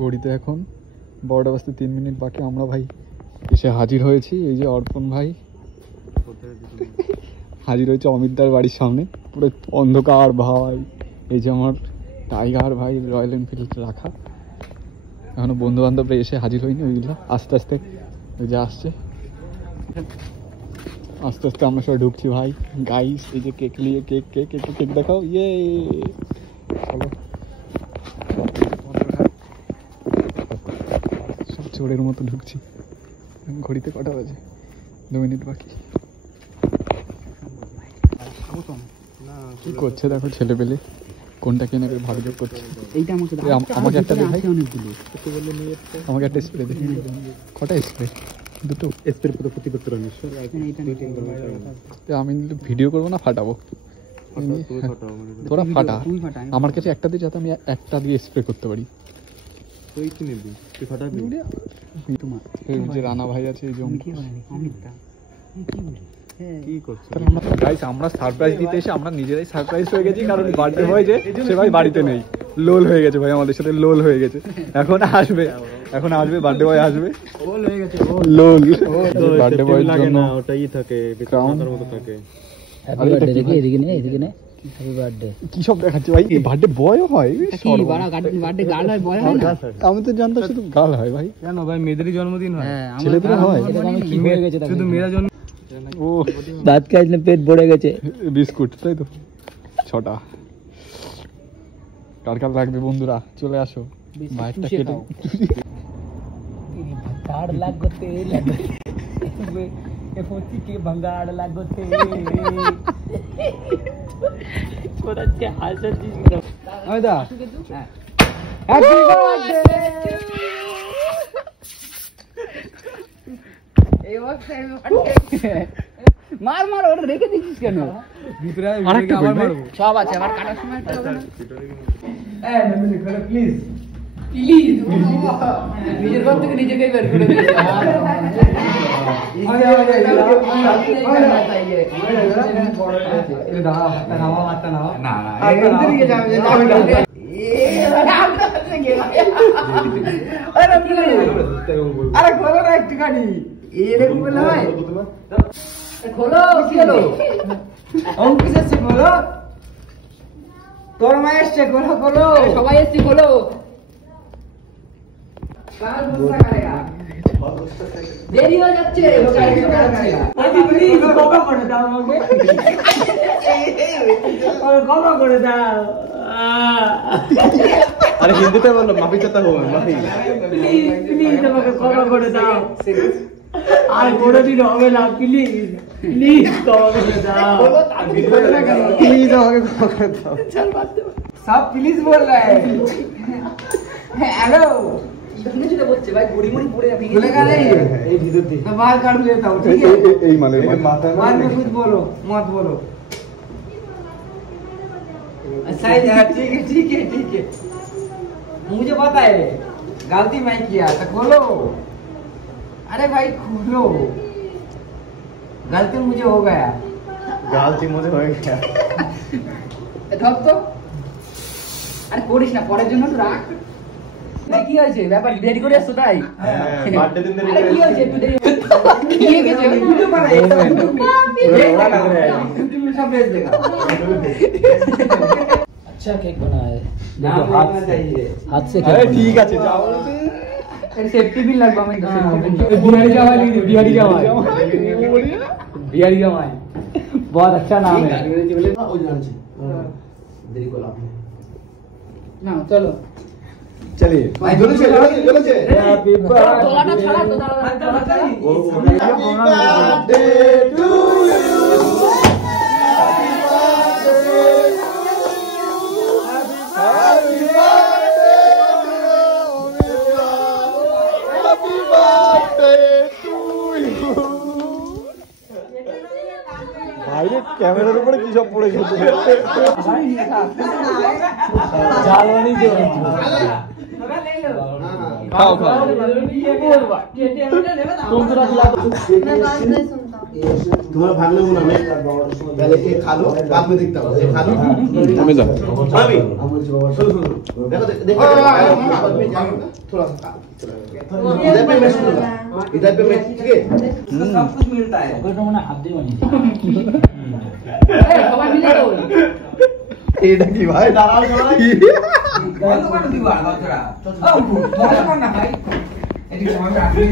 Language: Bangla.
ঘড়িতে এখন 12টা বাজতে 3 মিনিট বাকি। আমরা ভাই এসে হাজির হয়েছি। এই যে অর্পণ ভাই হাজির হয়েছে অমিতদার বাড়ির সামনে, পুরো অন্ধকার ভাই। এই যে আমার টাইগার ভাই রয়্যাল এনফিল্ড রাখা, এখনো বন্ধু বান্ধবরা এসে হাজির হয়নি, ওইগুলো আস্তে আস্তে এই যে আসছে। আস্তে আস্তে আমরা সবাই ঢুকছি ভাই। গাইস এই যে কেক নিয়ে কেক কেক একটু কেক দেখাও। ইয়ে চলো, সব চোরের মতো ঢুকছি। ঘড়িতে কটা বাজে? 2 মিনিট বাকি। কি করছে দেখো ছেলে পেলে, কোনটা কিনে ভাগযোগ করছে। এইটা আমাকে একটা দে ভাই, আমাকে একটা স্প্রে দে। কটা স্প্রে? 2টো স্প্রে প্রতিপত্র। আমি ভিডিও করবো না, ফাটাবো। তোরা ফাটা, আমার কাছে একটা দিয়ে, যাতে আমি একটা দিয়ে স্প্রে করতে পারি। যে রানা ভাই আছে, এই যে আমরা সারপ্রাইজ দিতে এসে আমরা নিজেরাই সারপ্রাইজ হয়ে গেছি, কারণ বার্থডে বয় যে সে ভাই বাড়িতে নেই, লোল হয়ে গেছে ভাই, আমাদের সাথে লোল হয়ে গেছে। এখন আসবে বার্থডে বয় আসবে, লোল। বার্থডে বয়ের জন্য ওটাই থাকে, ক্রাউনের মতো থাকে। হ্যাপি বার্থডে দেখি, এদিকে নে, এদিকে নে। হ্যাপি বার্থডে কি সব দেখাচ্ছে ভাই? বার্থডে বয় হয়? কি বড় বার্থডে গার্ল হয়, বয় হয় না? আমি তো জানতাম শুধু গার্ল হয় ভাই। কেন ভাই, মেয়েদেরই জন্মদিন হয়, ছেলেদের হয়? কি হয়ে গেছে শুধু মেয়েরা জন্ম। ও দাঁত কাটলে পেট ভরে গেছে। বিস্কুট তাই তো 6টা। কার কার লাগবে বন্ধুরা চলে আসো, বাইকটা কেটে। भंगाड़ लागते एफोची के भंगाड़ लागते थोड़ा क्या हालत चीज करो। आदा हैप्पी बर्थडे এই ওয়াক্ত মার মার ওরে রেখে দিছিস কেন? ভিতরে আরেকটা আবার মারবো, সব আছে আবার কাটার সময় একটা হবে না। এই মেমরি করে প্লিজ প্লিজ, নিজের ঘর থেকে নিজেকেই বের করে দিয়েছে। আরে খোলো না একটুখানি, এরকম বলে হয়? খোলো, কি হলো? অঙ্কুশ এসছে, খোলো। তোর মা এসছে, খোলো খোলো। সবাই এসছে, খোলো। দেরি হয়ে যাচ্ছে, ক্ষমা করে দাও। আরে হিন্দিতে বললো, মাফি চাতা হো, মাফি প্লিজ প্লিজ আমাকে ক্ষমা করে দাও, আর কোনোদিন হবে না, প্লিজ প্লিজ ক্ষমা করে দাও, প্লিজ আমাকে ক্ষমা করে দাও। সব প্লিজ বল रहा है। हेलो ছোট বলছে ভাই, গড়ি মনি পড়ে যাবে, ভুলে গেলে এই ভিতর দিয়ে তো বাল কাট लेता हूं, ठीक है? এই মানে মাথা में कुछ बोलो मत बोलो। अच्छा है, ठीक है ठीक है ठीक है, मुझे पता है गलती मैं किया, तो खोलो। अरे भाई खोलो, गलती मुझे हो गया, गलती मुझे हो गया। ঢক তো, আরে করিস না, পরের জন্য তো রাখ। কি হয়েছে ব্যাপার, দেরি করে আসছো তাই? বার্থডে দিন দেরি করে। কি হয়েছে একটু দেরি কি হয়ে গেছে? ভিডিও বানাই, बड़ा लग रहा है, तुम सब भेज देगा। अच्छा केक बना है, देखो हाथ चाहिए, हाथ से। अरे ठीक है जाओ, अरे सेफ्टी भी लगवा मैं तो। बिहारी जवाई लिख दो, बिहारी जवाई, बिहारी जवाई बहुत अच्छा नाम है। ओ जान से देरी को लाभ ना, चलो चलिए भाई, चलो चलो चलो चलो। हैप्पी बर्थडे, तोलाटा छाड़ा तो दादा, happy birthday to you, happy birthday to you. ভাইরে ক্যামেরার উপরে কি সব পড়ে গেছে? জালনি যে खाओ खाओ, ये बोल बा ये टेबल ले लेबे ना, कौन सा खिला दो। मैं बात नहीं सुनता। तुम्हारा भागने को ना मैं पहले एक खा लो बाद में देखता हूँ खा लो हमें जा अभी सुनो देखो देखो थोड़ा सा इधर पे मैं सुनूंगा इधर पे मैं ठीक है सब कुछ मिलता है कोई तो मैंने हाथ दे बनी সবাই মিলে তো এটা কি ভাই দাঁড়াও সবাই কত বড় দিবা বাচ্চারা তো না ভাই এদিকে সবাই রাখি